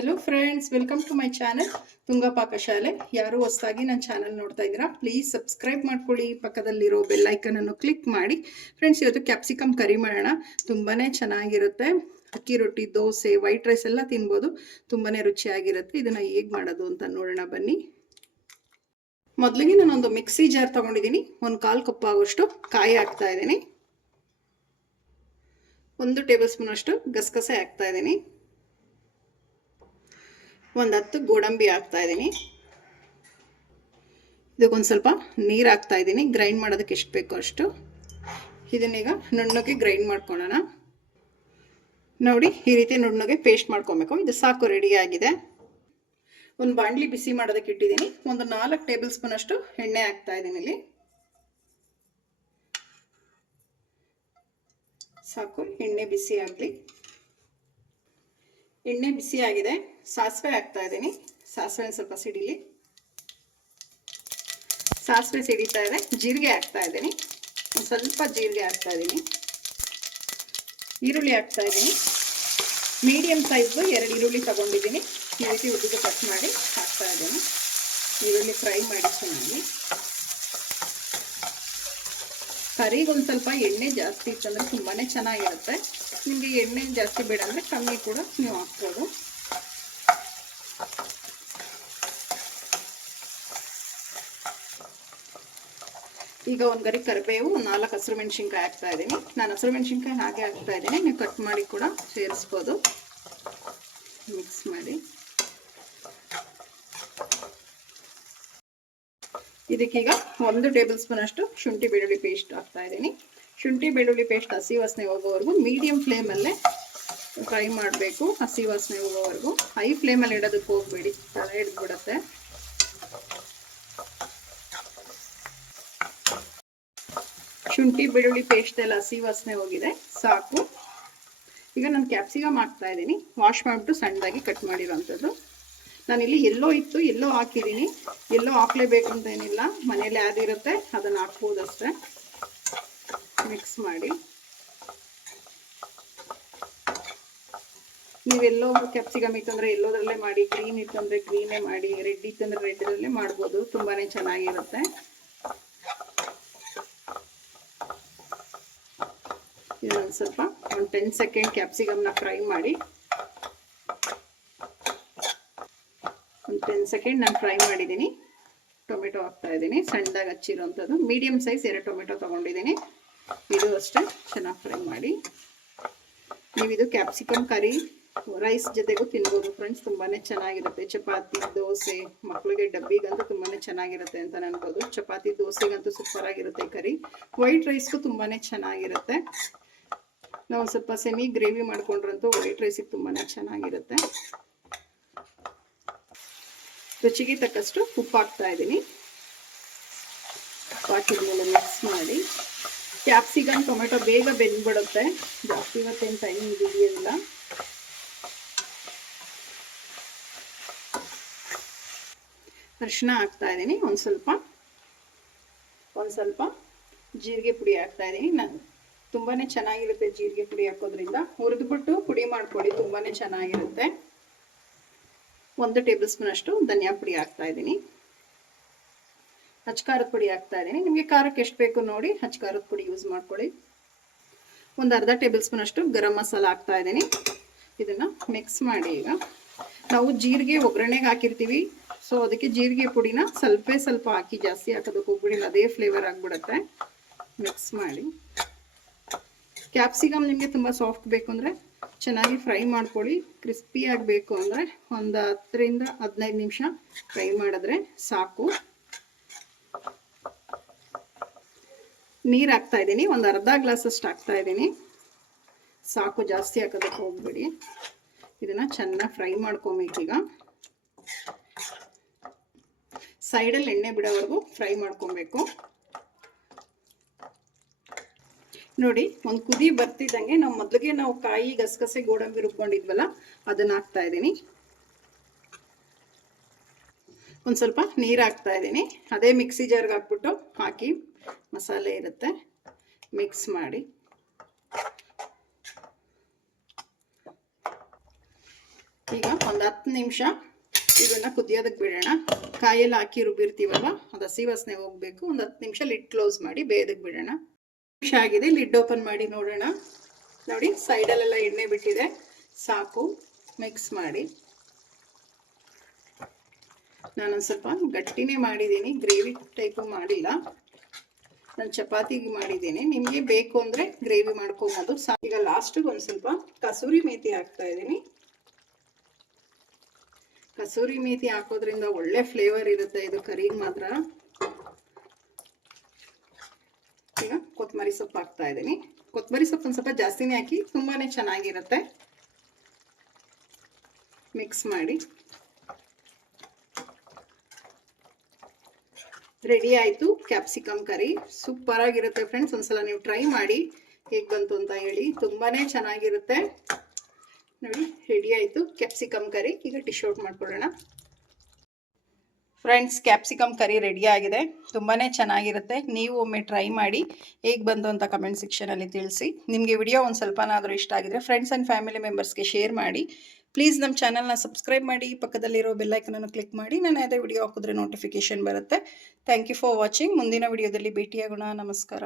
Hello friends, welcome to my channel Tunga Pakashale. ಯಾರು ಹೊಸದಾಗಿ ನನ್ನ ಚಾನಲ್ ನೋಡ್ತಾ ಇದ್ದೀರಾ, ಪ್ಲೀಸ್ ಸಬ್ಸ್ಕ್ರೈಬ್ ಮಾಡ್ಕೊಳ್ಳಿ, ಪಕ್ಕದಲ್ಲಿರೋ ಬೆಲ್ ಐಕನನ್ನು ಕ್ಲಿಕ್ ಮಾಡಿ. ಫ್ರೆಂಡ್ಸ್, ಇವತ್ತು ಕ್ಯಾಪ್ಸಿಕಮ್ ಕರಿ ಮಾಡೋಣ. ತುಂಬಾ ಚೆನ್ನಾಗಿರುತ್ತೆ. ಅಕ್ಕಿ ರೊಟ್ಟಿ, ದೋಸೆ, ವೈಟ್ ರೈಸ್ ಎಲ್ಲ ತಿನ್ಬೋದು. ತುಂಬಾ ರುಚಿಯಾಗಿರುತ್ತೆ. ಇದನ್ನು ಹೇಗೆ ಮಾಡೋದು ಅಂತ ನೋಡೋಣ ಬನ್ನಿ. ಮೊದಲಿಗೆ ನಾನೊಂದು ಮಿಕ್ಸಿ ಜಾರ್ ತೊಗೊಂಡಿದ್ದೀನಿ. 1/4 ಕಪ್ ಆಗೋಷ್ಟು ಕಾಯಿ ಹಾಕ್ತಾ ಇದ್ದೀನಿ. 1 ಟೇಬಲ್ ಸ್ಪೂನ್ ಅಷ್ಟು ಗಸಗಸೆ ಹಾಕ್ತಾ ಇದ್ದೀನಿ. 10 ಗೋಡಂಬಿ ಹಾಕ್ತಾ ಇದ್ದೀನಿ. ಇದಕ್ಕೊಂದು ಸ್ವಲ್ಪ ನೀರು ಹಾಕ್ತಾ ಇದ್ದೀನಿ. ಗ್ರೈಂಡ್ ಮಾಡೋದಕ್ಕೆ ಎಷ್ಟು ಬೇಕೋ ಅಷ್ಟು. ಇದನ್ನೀಗ ನುಣ್ಣಗೆ ಗ್ರೈಂಡ್ ಮಾಡ್ಕೊಳ್ಳೋಣ. ನೋಡಿ, ಈ ರೀತಿ ನುಣ್ಣಗೆ ಪೇಸ್ಟ್ ಮಾಡ್ಕೊಬೇಕು. ಇದು ಸಾಕು, ರೆಡಿ ಆಗಿದೆ. ಒಂದು ಬಾಣಲಿ ಬಿಸಿ ಮಾಡೋದಕ್ಕೆ ಇಟ್ಟಿದ್ದೀನಿ. ಒಂದು 4 ಟೇಬಲ್ ಸ್ಪೂನ್ ಅಷ್ಟು ಎಣ್ಣೆ ಹಾಕ್ತಾ ಇದ್ದೀನಿ. ಇಲ್ಲಿ ಸಾಕು, ಎಣ್ಣೆ ಬಿಸಿ ಆಗಲಿ. ಎಣ್ಣೆ ಬಿಸಿ ಆಗಿದೆ. ಸಾಸಿವೆ ಹಾಕ್ತಾ ಇದ್ದೀನಿ. ಸಾಸಿವೆ ಸ್ವಲ್ಪ ಸಿಡಿಲಿ. ಸಾಸಿವೆ ಸಿಡಿತಾ ಇದೆ. ಜೀರಿಗೆ ಹಾಕ್ತಾ ಇದ್ದೀನಿ. ಒಂದು ಸ್ವಲ್ಪ ಜೀರಿಗೆ ಹಾಕ್ತಾ ಇದ್ದೀನಿ. ಈರುಳ್ಳಿ ಹಾಕ್ತಾ ಇದ್ದೀನಿ. ಮೀಡಿಯಮ್ ಸೈಜ್ದು 2 ಈರುಳ್ಳಿ ತಗೊಂಡಿದ್ದೀನಿ. ಈ ರೀತಿ ಉದ್ದಿಗೆ ಕಟ್ ಮಾಡಿ ಹಾಕ್ತಾ ಇದ್ದೀನಿ. ಈರುಳ್ಳಿ ಫ್ರೈ ಮಾಡಿ ಚೆನ್ನಾಗಿ. ಕರಿಗೆ ಒಂದು ಸ್ವಲ್ಪ ಎಣ್ಣೆ ಜಾಸ್ತಿ ಇತ್ತಂದರೆ ತುಂಬಾ ಚೆನ್ನಾಗಿರುತ್ತೆ. ನಿಮಗೆ ಎಣ್ಣೆ ಜಾಸ್ತಿ ಬೇಡ ಅಂದರೆ ಕಮ್ಮಿ ಕೂಡ ನೀವು ಹಾಕ್ಬೋದು. ಈಗ ಒಂದು ಗರಿ ಕರಿಬೇವು, 4 ಹಸಿರು ಮೆಣಸಿನ್ಕಾಯಿ ಹಾಕ್ತಾ ಇದ್ದೀನಿ. ನಾನು ಹಸಿರು ಮೆಣಸಿನ್ಕಾಯಿ ಹಾಗೆ ಹಾಕ್ತಾ ಇದ್ದೀನಿ. ನೀವು ಕಟ್ ಮಾಡಿ ಕೂಡ ಸೇರಿಸ್ಬೋದು. ಮಿಕ್ಸ್ ಮಾಡಿ ಇದಕ್ಕೀಗ 1 ಟೇಬಲ್ ಸ್ಪೂನ್ ಅಷ್ಟು ಶುಂಠಿ ಬೆಳ್ಳುಳ್ಳಿ ಪೇಸ್ಟ್ ಹಾಕ್ತಾ ಇದ್ದೀನಿ. ಶುಂಠಿ ಬೆಳ್ಳುಳ್ಳಿ ಪೇಸ್ಟ್ ಹಸಿ ವಾಸನೆ ಹೋಗೋವರೆಗೂ ಮೀಡಿಯಮ್ ಫ್ಲೇಮಲ್ಲೇ ಫ್ರೈ ಮಾಡಬೇಕು. ಹಸಿ ವಾಸನೆ ಹೋಗೋವರೆಗೂ. ಹೈ ಫ್ಲೇಮಲ್ಲಿ ಇಡೋದಕ್ಕೆ ಹೋಗಬೇಡಿ, ತಲೆ ಹಿಡಿದ್ಬಿಡುತ್ತೆ. ಶುಂಠಿ ಬೆಳ್ಳುಳ್ಳಿ ಪೇಸ್ಟ್ ಎಲ್ಲ ಹಸಿ ವಾಸನೆ ಹೋಗಿದೆ, ಸಾಕು. ಈಗ ನಾನು ಕ್ಯಾಪ್ಸಿಕಮ್ ಹಾಕ್ತಾ ಇದ್ದೀನಿ. ವಾಶ್ ಮಾಡಿಬಿಟ್ಟು ಸಣ್ಣದಾಗಿ ಕಟ್ ಮಾಡಿರೋವಂಥದ್ದು. ನಾನಿಲ್ಲಿ ಎಲ್ಲೋ ಇತ್ತು, ಎಲ್ಲೋ ಹಾಕಿದ್ದೀನಿ. ಎಲ್ಲೋ ಹಾಕ್ಲೇಬೇಕು ಅಂತ ಏನಿಲ್ಲ, ಮನೇಲಿ ಯಾವ್ದಿರುತ್ತೆ ಅದನ್ನು ಹಾಕ್ಬೋದಷ್ಟೇ. ಮಿಕ್ಸ್ ಮಾಡಿ. ನೀವೆಲ್ಲೋ ಕ್ಯಾಪ್ಸಿಕಮ್ ಇತ್ತಂದರೆ ಎಲ್ಲೋದ್ರಲ್ಲೇ ಮಾಡಿ, ಗ್ರೀನ್ ಇತ್ತಂದರೆ ಗ್ರೀನೇ ಮಾಡಿ, ರೆಡ್ ಇತ್ತಂದರೆ ರೆಡ್ಡಲ್ಲೇ ಮಾಡ್ಬೋದು. ತುಂಬಾ ಚೆನ್ನಾಗಿರುತ್ತೆ. ಇದೊಂದು ಸ್ವಲ್ಪ ಒಂದು 10 ಸೆಕೆಂಡ್ ಕ್ಯಾಪ್ಸಿಕಮ್ನ ಫ್ರೈ ಮಾಡಿ. ಒಂದು 10 ಸೆಕೆಂಡ್ ನಾನು ಫ್ರೈ ಮಾಡಿದ್ದೀನಿ. ಟೊಮೆಟೊ ಹಾಕ್ತಾ ಇದ್ದೀನಿ, ಸಣ್ಣದಾಗಿ ಹಚ್ಚಿರೋಂಥದ್ದು. ಮೀಡಿಯಮ್ ಸೈಜ್ 2 ಟೊಮೆಟೊ ತೊಗೊಂಡಿದ್ದೀನಿ. ಇದು ಅಷ್ಟೇ ಚೆನ್ನಾಗಿ ಫ್ರೈ ಮಾಡಿ. ನೀವು ಇದು ಕ್ಯಾಪ್ಸಿಕಮ್ ಕರಿ ರೈಸ್ ಜೊತೆಗೂ ತಿನ್ಬೋದು ಫ್ರೆಂಡ್ಸ್. ತುಂಬಾ ಚೆನ್ನಾಗಿರುತ್ತೆ. ಚಪಾತಿ, ದೋಸೆ, ಮಕ್ಕಳಿಗೆ ಡಬ್ಬಿಗಂತೂ ತುಂಬಾ ಚೆನ್ನಾಗಿರುತ್ತೆ ಅಂತ ಅನ್ಬೋದು. ಚಪಾತಿ, ದೋಸೆಗಂತೂ ಸೂಪರಾಗಿರುತ್ತೆ ಕರಿ. ವೈಟ್ ರೈಸ್ಗೂ ತುಂಬಾ ಚೆನ್ನಾಗಿರುತ್ತೆ. ನಾವು ಸ್ವಲ್ಪ ಸೆಮಿ ಗ್ರೇವಿ ಮಾಡ್ಕೊಂಡ್ರಂತೂ ವೈಟ್ ರೈಸಿಗೆ ತುಂಬಾ ಚೆನ್ನಾಗಿರುತ್ತೆ. ರುಚಿಗೆ ತಕ್ಕಷ್ಟು ಉಪ್ಪು ಹಾಕ್ತಾ ಇದ್ದೀನಿ. ಉಪ್ಪು ಹಾಕಿದ್ಮೇಲೆ ಮಿಕ್ಸ್ ಮಾಡಿ. ಕ್ಯಾಪ್ಸಿಕಮ್ ಟೊಮೆಟೊ ಬೇಗ ಬೆಂದ್ಬಿಡುತ್ತೆ, ಜಾಸ್ತಿ ಇವತ್ತೇನು ಟೈಮ್ ಹಿಡಿಯೋದಿಲ್ಲ. ಅರಿಶಿನ ಹಾಕ್ತಾ ಇದ್ದೀನಿ. ಒಂದು ಸ್ವಲ್ಪ ಜೀರಿಗೆ ಪುಡಿ ಹಾಕ್ತಾ ಇದ್ದೀನಿ. ನಾನು ತುಂಬಾ ಚೆನ್ನಾಗಿರುತ್ತೆ ಜೀರಿಗೆ ಪುಡಿ ಹಾಕೋದ್ರಿಂದ. ಹುರಿದ್ಬಿಟ್ಟು ಪುಡಿ ಮಾಡ್ಕೊಳ್ಳಿ, ತುಂಬಾ ಚೆನ್ನಾಗಿರುತ್ತೆ. 1 ಟೇಬಲ್ ಸ್ಪೂನ್ ಅಷ್ಟು ಧನಿಯಾ ಪುಡಿ ಹಾಕ್ತಾ ಇದ್ದೀನಿ. ಖಾರದ ಪುಡಿ ಹಾಕ್ತಾ ಇದ್ದೀನಿ. ನಿಮಗೆ ಖಾರಕ್ಕೆ ಎಷ್ಟು ಬೇಕು ನೋಡಿ ಖಾರದ ಪುಡಿ ಯೂಸ್ ಮಾಡ್ಕೊಳ್ಳಿ. ಒಂದು ಅರ್ಧ ಟೇಬಲ್ ಸ್ಪೂನ್ ಅಷ್ಟು ಗರಂ ಮಸಾಲ ಹಾಕ್ತಾ ಇದ್ದೀನಿ. ಇದನ್ನು ಮಿಕ್ಸ್ ಮಾಡಿ. ಈಗ ನಾವು ಜೀರಿಗೆ ಒಗ್ಗರಣೆಗೆ ಹಾಕಿರ್ತೀವಿ, ಸೊ ಅದಕ್ಕೆ ಜೀರಿಗೆ ಪುಡಿನ ಸ್ವಲ್ಪ ಹಾಕಿ, ಜಾಸ್ತಿ ಹಾಕೋದಕ್ಕೆ ಹೋಗ್ಬಿಡಿ, ಅದೇ ಫ್ಲೇವರ್ ಆಗಿಬಿಡುತ್ತೆ. ಮಿಕ್ಸ್ ಮಾಡಿ. ಕ್ಯಾಪ್ಸಿಕಮ್ ನಿಮಗೆ ತುಂಬ ಸಾಫ್ಟ್ ಬೇಕು ಅಂದರೆ ಚೆನ್ನಾಗಿ ಫ್ರೈ ಮಾಡ್ಕೊಳ್ಳಿ. ಕ್ರಿಸ್ಪಿ ಆಗಬೇಕು ಅಂದರೆ ಒಂದು 10 ರಿಂದ 15 ನಿಮಿಷ ಫ್ರೈ ಮಾಡಿದ್ರೆ ಸಾಕು. ನೀರು ಹಾಕ್ತಾ ಇದ್ದೀನಿ. ಒಂದು ಅರ್ಧ ಗ್ಲಾಸ್ ಅಷ್ಟು ಹಾಕ್ತಾ ಇದ್ದೀನಿ, ಸಾಕು. ಜಾಸ್ತಿ ಹಾಕೋದಕ್ಕೆ ಹೋಗ್ಬೇಡಿ. ಇದನ್ನು ಚೆನ್ನಾಗಿ ಫ್ರೈ ಮಾಡ್ಕೊಬೇಕೀಗ. ಸೈಡಲ್ಲಿ ಎಣ್ಣೆ ಬಿಡೋವರೆಗೂ ಫ್ರೈ ಮಾಡ್ಕೊಬೇಕು. ನೋಡಿ, ಒಂದು ಕುದಿ ಬರ್ತಿದ್ದಂಗೆ ನಾವು ಕಾಯಿ, ಗಸಗಸೆ, ಗೋಡಂಬಿ ರುಬ್ಕೊಂಡಿದ್ವಲ್ಲ ಅದನ್ನು ಹಾಕ್ತಾ ಇದ್ದೀನಿ. ಒಂದು ಸ್ವಲ್ಪ ನೀರು ಹಾಕ್ತಾ ಇದ್ದೀನಿ. ಅದೇ ಮಿಕ್ಸಿ ಜಾರ್ಗೆ ಹಾಕ್ಬಿಟ್ಟು ಹಾಕಿ, ಮಸಾಲೆ ಇರುತ್ತೆ, ಮಿಕ್ಸ್ ಮಾಡಿ. ಈಗ ಒಂದು 10 ನಿಮಿಷ ಇದನ್ನು ಕುದಿಯೋದಕ್ಕೆ ಬಿಡೋಣ. ಕಾಯಲ್ಲಿ ಹಾಕಿ ರುಬ್ಬಿರ್ತೀವಲ್ಲ ಅದು ಹಸಿ ವಾಸನೆ ಹೋಗಬೇಕು. ಒಂದು 10 ನಿಮಿಷ ಲಿಡ್ ಕ್ಲೋಸ್ ಮಾಡಿ ಬೇಯೋದಕ್ಕೆ ಬಿಡೋಣ. ನಿಮಿಷ ಆಗಿದೆ, ಲಿಡ್ ಓಪನ್ ಮಾಡಿ ನೋಡೋಣ. ನೋಡಿ ಸೈಡಲ್ಲೆಲ್ಲ ಎಣ್ಣೆ ಬಿಟ್ಟಿದೆ, ಸಾಕು. ಮಿಕ್ಸ್ ಮಾಡಿ. ನಾನೊಂದು ಸ್ವಲ್ಪ ಗಟ್ಟಿನೇ ಮಾಡಿದ್ದೀನಿ, ಗ್ರೇವಿ ಟೈಪು ಮಾಡಿಲ್ಲ. ನಾನು ಚಪಾತಿಗೆ ಮಾಡಿದ್ದೀನಿ, ನಿಮಗೆ ಬೇಕು ಅಂದರೆ ಗ್ರೇವಿ ಮಾಡ್ಕೊಬೋದು. ಈಗ ಲಾಸ್ಟಿಗೆ ಒಂದು ಸ್ವಲ್ಪ ಕಸೂರಿ ಮೇಥಿ ಹಾಕ್ತಾ ಇದ್ದೀನಿ. ಕಸೂರಿ ಮೇಥಿ ಹಾಕೋದ್ರಿಂದ ಒಳ್ಳೆ ಫ್ಲೇವರ್ ಇರುತ್ತೆ ಇದು ಕರಿಗೆ ಮಾತ್ರ. ಈಗ ಕೊತ್ತಂಬರಿ ಸೊಪ್ಪು ಹಾಕ್ತಾ ಇದ್ದೀನಿ. ಕೊತ್ತಂಬರಿ ಸೊಪ್ಪು ಒಂದು ಸ್ವಲ್ಪ ಜಾಸ್ತಿನೇ ಹಾಕಿ, ತುಂಬಾ ಚೆನ್ನಾಗಿರುತ್ತೆ. ಮಿಕ್ಸ್ ಮಾಡಿ. ರೆಡಿ ಆಯಿತು ಕ್ಯಾಪ್ಸಿಕಮ್ ಕರಿ. ಸೂಪರ್ ಆಗಿರುತ್ತೆ ಫ್ರೆಂಡ್ಸ್. ಒಂದ್ಸಲ ನೀವು ಟ್ರೈ ಮಾಡಿ, ಹೇಗೆ ಬಂತು ಅಂತ ಹೇಳಿ. ತುಂಬಾ ಚೆನ್ನಾಗಿರುತ್ತೆ. ನೋಡಿ ರೆಡಿ ಆಯಿತು ಕ್ಯಾಪ್ಸಿಕಮ್ ಕರಿ. ಈಗ ಡಿಶ್ ಔಟ್ ಮಾಡ್ಕೊಳ್ಳೋಣ. ಫ್ರೆಂಡ್ಸ್, ಕ್ಯಾಪ್ಸಿಕಮ್ ಕರಿ ರೆಡಿ ಆಗಿದೆ. ತುಂಬಾ ಚೆನ್ನಾಗಿರುತ್ತೆ. ನೀವು ಒಮ್ಮೆ ಟ್ರೈ ಮಾಡಿ, ಹೇಗೆ ಬಂತು ಅಂತ ಕಮೆಂಟ್ ಸೆಕ್ಷನಲ್ಲಿ ತಿಳಿಸಿ. ನಿಮಗೆ ವಿಡಿಯೋ ಒಂದು ಸ್ವಲ್ಪನಾದರೂ ಇಷ್ಟ ಆಗಿದ್ರೆ ಫ್ರೆಂಡ್ಸ್ ಆ್ಯಂಡ್ ಫ್ಯಾಮಿಲಿ ಮೆಂಬರ್ಸ್ಗೆ ಶೇರ್ ಮಾಡಿ. ಪ್ಲೀಸ್ ನಮ್ಮ ಚಾನಲ್ನ ಸಬ್ಸ್ಕ್ರೈಬ್ ಮಾಡಿ, ಪಕ್ಕದಲ್ಲಿರೋ ಬೆಲ್ಲೈಕನನ್ನು ಕ್ಲಿಕ್ ಮಾಡಿ. ನಾನು ಯಾವುದೇ ವಿಡಿಯೋ ಹಾಕಿದ್ರೆ ನೋಟಿಫಿಕೇಷನ್ ಬರುತ್ತೆ. Thank you for watching. ಮುಂದಿನ ವಿಡಿಯೋದಲ್ಲಿ ಭೇಟಿಯಾಗೋಣ. ನಮಸ್ಕಾರ.